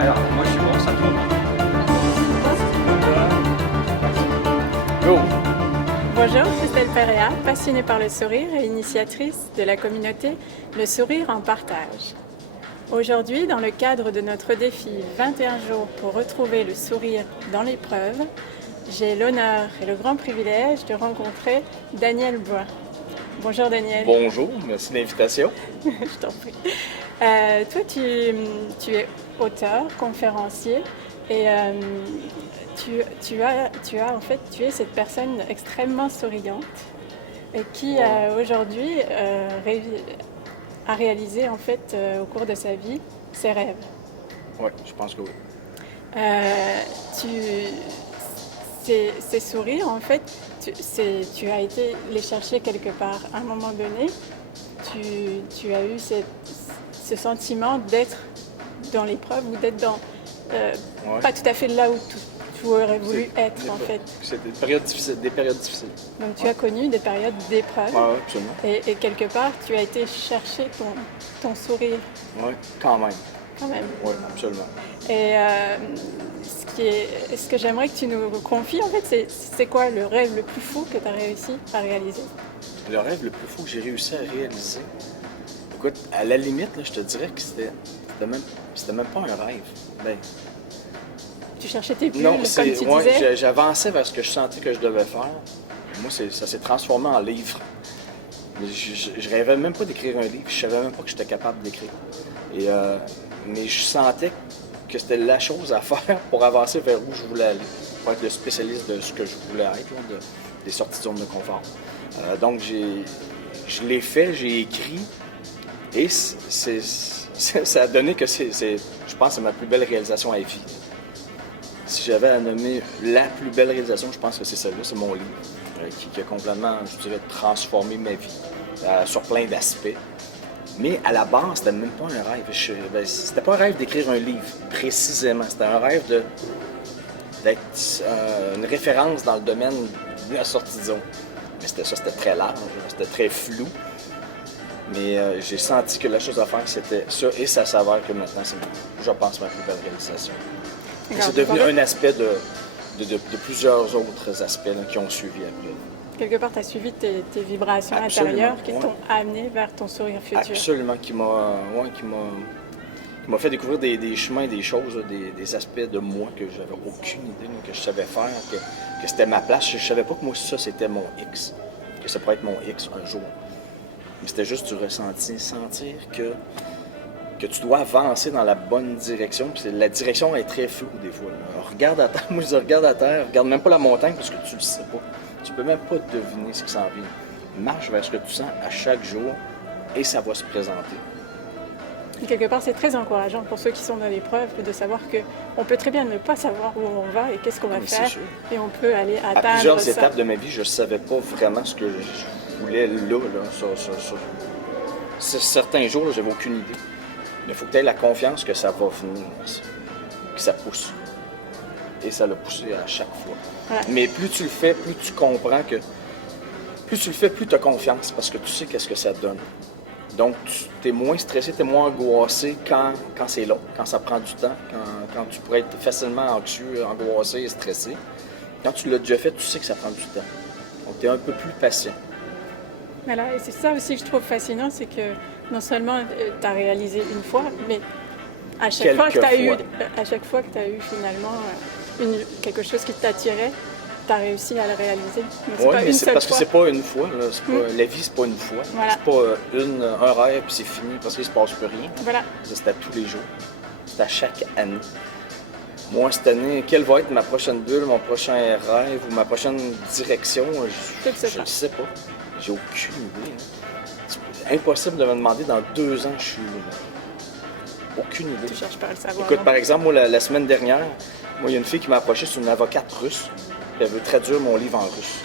Alors, moi je suis bon, ça tourne. Go! Bonjour, je suis Estelle Perea, passionnée par le sourire et initiatrice de la communauté Le Sourire en Partage. Aujourd'hui, dans le cadre de notre défi 21 jours pour retrouver le sourire dans l'épreuve, j'ai l'honneur et le grand privilège de rencontrer Daniel Bois. Bonjour Daniel. Bonjour, merci de l'invitation. Je t'en prie. Toi, tu es auteur, conférencier et tu es cette personne extrêmement souriante et qui aujourd'hui a réalisé en fait au cours de sa vie ses rêves. Oui, je pense que oui. Ces sourires, en fait, tu as été les chercher quelque part. À un moment donné, tu as eu ce sentiment d'être dans l'épreuve ou d'être dans pas tout à fait là où tu aurais voulu être, en fait. C'est des périodes difficiles. Donc tu as connu des périodes d'épreuve. Oui, absolument. Et quelque part, tu as été chercher ton sourire. Oui, quand même. Quand même. Oui, absolument. Et ce que j'aimerais que tu nous confies, en fait, c'est quoi le rêve le plus fou que tu as réussi à réaliser? Le rêve le plus fou que j'ai réussi à réaliser, écoute, à la limite, là, je te dirais que c'était même pas un rêve. Ben, Tu cherchais tes bulles, non, comme tu ouais, disais? j'avançais vers ce que je sentais que je devais faire. Moi, ça s'est transformé en livre. Mais je rêvais même pas d'écrire un livre. Je savais même pas que j'étais capable d'écrire. Mais je sentais que c'était la chose à faire pour avancer vers où je voulais aller, pour être le spécialiste de ce que je voulais être, là, des sorties de zone de confort. Donc, je l'ai fait, j'ai écrit, et ça a donné que je pense que c'est ma plus belle réalisation à vie. Si j'avais à nommer la plus belle réalisation, je pense que c'est celle-là, c'est mon livre, qui a complètement, je dirais, transformé ma vie sur plein d'aspects. Mais à la base, c'était même pas un rêve. C'était pas un rêve d'écrire un livre, précisément. C'était un rêve d'être une référence dans le domaine de la sortie de zone. Mais c'était très large, c'était très flou. Mais j'ai senti que la chose à faire, c'était ça. Et ça s'avère que maintenant, c'est, je pense, ma plus belle réalisation. C'est devenu un aspect de plusieurs autres aspects là, qui ont suivi après. Quelque part, tu as suivi tes vibrations intérieures qui t'ont amené vers ton sourire futur. Absolument, qui m'a fait découvrir des chemins, des choses, des aspects de moi que j'avais aucune idée, que je savais faire, que c'était ma place. Je savais pas que moi, ça, c'était mon X, que ça pourrait être mon X un jour. Mais c'était juste du ressenti, sentir que tu dois avancer dans la bonne direction. Puis la direction est très floue des fois. Regarde à terre, moi je dis regarde à terre, regarde même pas la montagne parce que tu le sais pas. Tu peux même pas deviner ce qui s'en vient. Marche vers ce que tu sens à chaque jour et ça va se présenter. Et quelque part, c'est très encourageant pour ceux qui sont dans l'épreuve de savoir qu'on peut très bien ne pas savoir où on va et qu'est-ce qu'on va faire. Et on peut aller atteindre ça. À plusieurs étapes de ma vie, je savais pas vraiment ce que je voulais là certains jours, j'avais aucune idée. Mais il faut que tu aies la confiance que ça va venir, que ça pousse. Et ça l'a poussé à chaque fois. Ouais. Mais plus tu le fais, plus tu comprends que... Plus tu le fais, plus tu as confiance, parce que tu sais qu'est-ce que ça donne. Donc, tu es moins stressé, tu es moins angoissé quand c'est long, quand ça prend du temps, quand tu pourrais être facilement anxieux, angoissé et stressé. Quand tu l'as déjà fait, tu sais que ça prend du temps. Donc, tu es un peu plus patient. Voilà, et c'est ça aussi que je trouve fascinant, c'est que non seulement tu as réalisé une fois, mais à chaque fois que tu as eu finalement quelque chose qui t'attirait, tu as réussi à le réaliser. Oui, mais c'est parce que c'est pas une fois. Là, la vie, c'est pas une fois. Voilà. C'est pas un rêve puis c'est fini parce qu'il se passe plus rien. Voilà. C'est à tous les jours. C'est à chaque année. Moi, cette année, quelle va être ma prochaine bulle, mon prochain rêve ou ma prochaine direction? Je ne sais pas. J'ai aucune idée. C'est impossible de me demander dans 2 ans je suis où. Aucune idée. Tu cherches pas à le savoir. Écoute, par exemple, moi, la semaine dernière, il y a une fille qui m'a approché, c'est une avocate russe. Elle veut traduire mon livre en russe.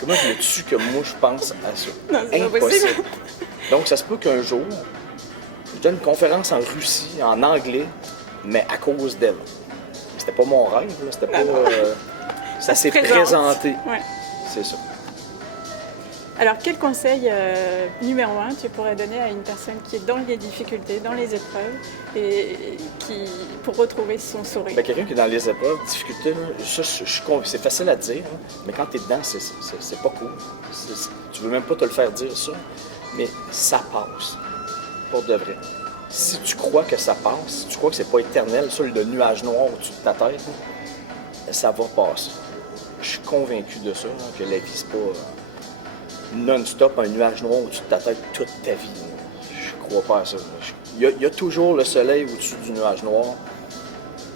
Comment veux-tu que moi, je pense à ça? Non, c'est impossible. Donc, ça se peut qu'un jour, je donne une conférence en Russie, en anglais, mais à cause d'elle. C'était pas mon rêve, là. C'était pas... ça s'est présenté. Ouais. C'est ça. Alors, quel conseil numéro 1 tu pourrais donner à une personne qui est dans les difficultés, dans les épreuves, et pour retrouver son sourire? Ben, quelqu'un qui est dans les épreuves, difficultés, là, ça, c'est facile à dire, hein, mais quand tu es dedans, c'est pas cool. Tu veux même pas te le faire dire, ça, mais ça passe, pour de vrai. Si tu crois que ça passe, si tu crois que c'est pas éternel, ça, le nuage noir au-dessus de ta tête, là, ça va passer. Je suis convaincu de ça, là, que la vie, c'est pas non-stop un nuage noir au-dessus de ta tête toute ta vie. Là. Je crois pas à ça. Il y a toujours le soleil au-dessus du nuage noir,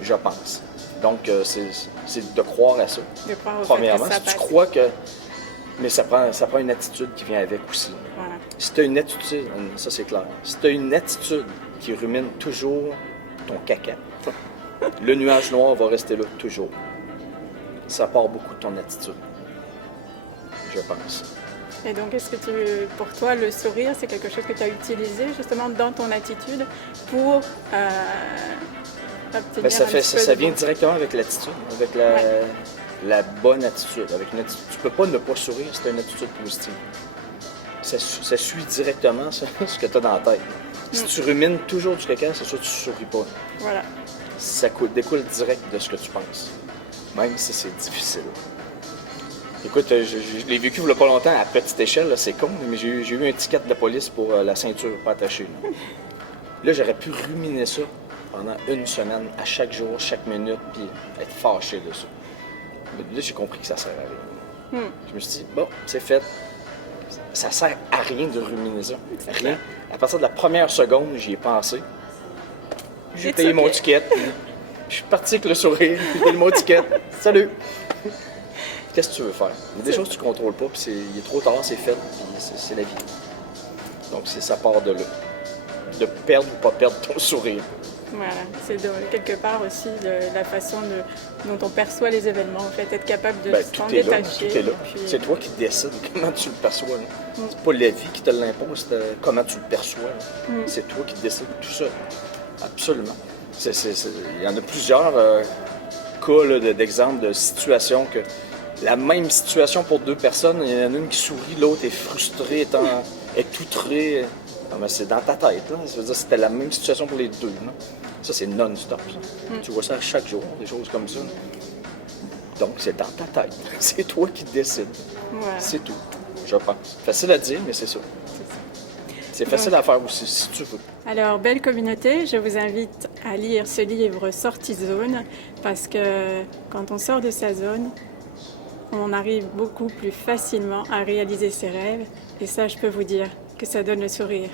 je pense. Donc, c'est de croire à ça. De croire au Premièrement, fait que ça si tu passe. crois que... Mais ça prend une attitude qui vient avec aussi. Voilà. Si tu as une attitude, ça c'est clair, si tu as une attitude qui rumine toujours ton caca, le nuage noir va rester là toujours. Ça part beaucoup de ton attitude, je pense. Et donc, est-ce que pour toi, le sourire, c'est quelque chose que tu as utilisé justement dans ton attitude pour obtenir Ben, ça un petit peu ça de vient bon- directement avec l'attitude, avec la bonne attitude. Avec une attitude. Tu peux pas ne pas sourire si tu as une attitude positive. Ça suit directement ce que tu as dans la tête. Si tu rumines toujours du caca, c'est sûr que tu ne souris pas. Voilà. Ça découle direct de ce que tu penses, même si c'est difficile. Écoute, je l'ai vécu il n'y a pas longtemps à petite échelle, là, c'est con, mais j'ai eu un ticket de police pour la ceinture pas attachée. Là, j'aurais pu ruminer ça pendant une semaine, à chaque jour, chaque minute, puis être fâché de ça. Mais là, j'ai compris que ça sert à rien. Je me suis dit, bon, c'est fait. Ça sert à rien de ruminer ça. Rien. À partir de la première seconde, j'y ai pensé. J'ai It's payé mon okay. ticket. Je suis parti avec le sourire, j'ai payé mon ticket. Salut! Qu'est-ce que tu veux faire? Il y a des choses que tu ne contrôles pas, puis il est trop tard, c'est fait, puis c'est la vie. Donc ça part de là. De perdre ou pas perdre ton sourire. Voilà, c'est quelque part aussi la façon dont on perçoit les événements, en fait, être capable de s'en Tout est là, détacher. tout est là. puis- C'est toi qui décides comment tu le perçois. Là. C'est pas la vie qui te l'impose, c'est comment tu le perçois. Là. C'est toi qui décides tout ça. Absolument. Il y en a plusieurs cas là, d'exemples de situations que la même situation pour deux personnes, il y en a une qui sourit, l'autre est frustrée, est outrée. Non, mais c'est dans ta tête. Là. Ça veut dire que c'était la même situation pour les deux. Là. Ça, c'est non-stop. Ça. Tu vois ça chaque jour, des choses comme ça. Donc, c'est dans ta tête. C'est toi qui décides. Voilà. C'est tout, je pense. Facile à dire, mais c'est ça. C'est facile à faire aussi, si tu veux. Alors, belle communauté, je vous invite à lire ce livre Sortie de zone, parce que quand on sort de sa zone, on arrive beaucoup plus facilement à réaliser ses rêves. Et ça, je peux vous dire que ça donne le sourire.